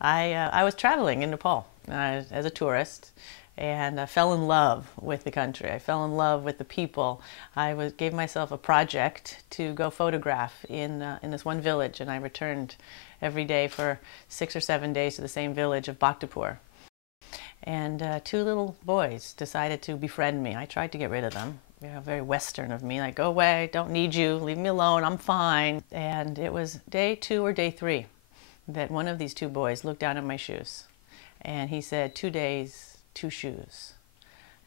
I was traveling in Nepal as a tourist, and I fell in love with the country. I fell in love with the people. Gave myself a project to go photograph in this one village, and I returned every day for 6 or 7 days to the same village of Bhaktapur. And two little boys decided to befriend me. I tried to get rid of them. Very Western of me, like, go away, don't need you, leave me alone, I'm fine. And it was day 2 or day 3 that one of these two boys looked down at my shoes, and he said, 2 days, 2 shoes.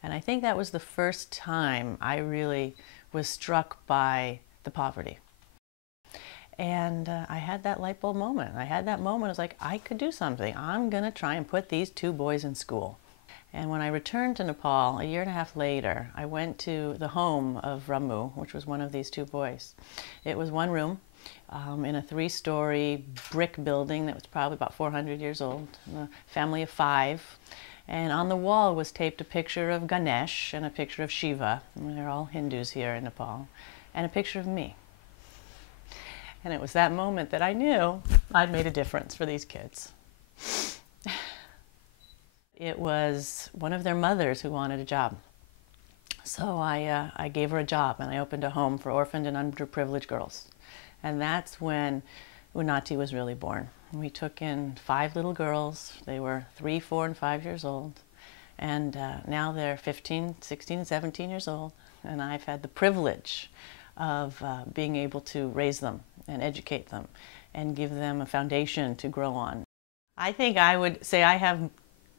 And I think that was the first time I really was struck by the poverty. And I had that light bulb moment. I had that moment. I was like, I could do something. I'm going to try and put these two boys in school. And when I returned to Nepal, a year and a half later, I went to the home of Ramu, which was one of these two boys. It was one room in a 3-story brick building that was probably about 400 years old, a family of 5. And on the wall was taped a picture of Ganesh and a picture of Shiva. They're all Hindus here in Nepal. And a picture of me. And it was that moment that I knew I'd made a difference for these kids. It was one of their mothers who wanted a job. So I gave her a job, and I opened a home for orphaned and underprivileged girls. And that's when Unnati was really born. We took in 5 little girls. They were 3, 4, and 5 years old. And now they're 15, 16, 17 years old. And I've had the privilege of being able to raise them and educate them and give them a foundation to grow on. I think I would say I have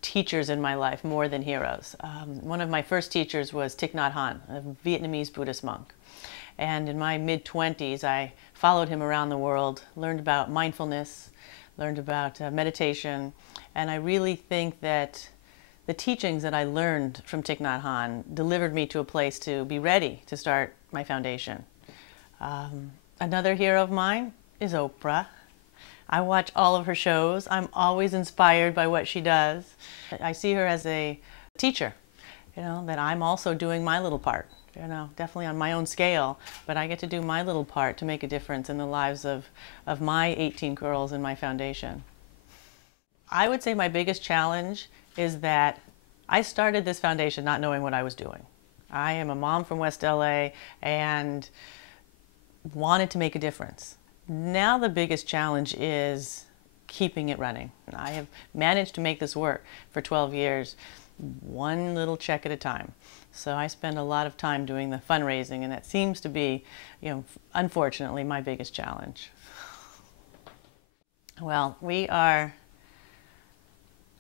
teachers in my life more than heroes. One of my first teachers was Thich Nhat Hanh, a Vietnamese Buddhist monk. And in my mid-20s, I followed him around the world, learned about mindfulness, learned about meditation, and I really think that the teachings that I learned from Thich Nhat Hanh delivered me to a place to be ready to start my foundation. Another hero of mine is Oprah. I watch all of her shows. I'm always inspired by what she does. I see her as a teacher, that I'm also doing my little part, definitely on my own scale, but I get to do my little part to make a difference in the lives of my 18 girls in my foundation. I would say my biggest challenge is that I started this foundation not knowing what I was doing. I am a mom from West LA and wanted to make a difference. Now the biggest challenge is keeping it running. I have managed to make this work for 12 years, one little check at a time. So I spend a lot of time doing the fundraising, and that seems to be, unfortunately, my biggest challenge. Well, we are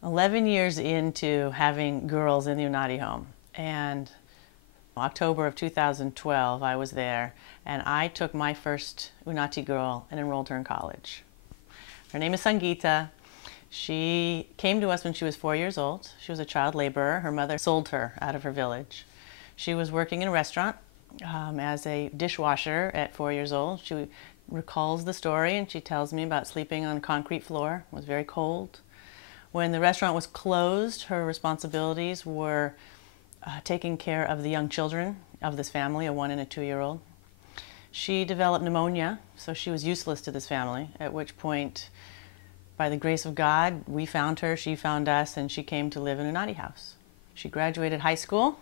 11 years into having girls in the Unnati home, and October of 2012 I was there, and I took my first Unnati girl and enrolled her in college. Her name is Sangeeta. She came to us when she was 4 years old. She was a child laborer. Her mother sold her out of her village. She was working in a restaurant as a dishwasher at 4 years old. She recalls the story, and she tells me about sleeping on a concrete floor. It was very cold. When the restaurant was closed, her responsibilities were taking care of the young children of this family, a 1- and a 2-year-old. She developed pneumonia, so she was useless to this family, at which point, by the grace of God, we found her, she found us, and she came to live in an Unnati house. She graduated high school,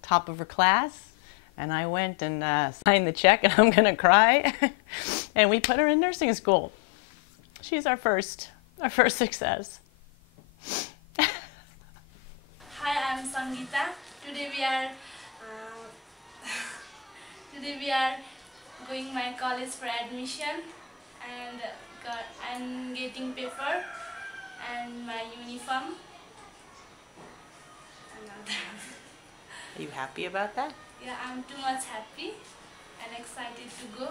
top of her class, and I went and signed the check, and I'm gonna cry, and we put her in nursing school. She's our first success. Hi, I'm Sangeeta. Today we are going my college for admission, and I'm getting paper and my uniform. Are you happy about that? Yeah, I'm too much happy and excited to go.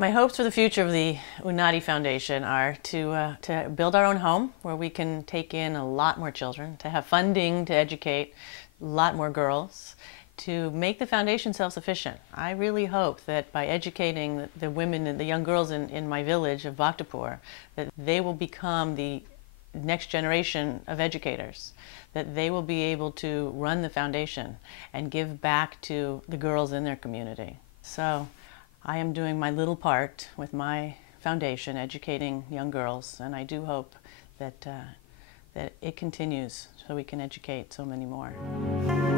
My hopes for the future of the Unnati Foundation are to build our own home where we can take in a lot more children, to have funding to educate a lot more girls, to make the foundation self-sufficient. I really hope that by educating the women and the young girls in my village of Bhaktapur, that they will become the next generation of educators, that they will be able to run the foundation and give back to the girls in their community. So I am doing my little part with my foundation educating young girls, and I do hope that, that it continues so we can educate so many more.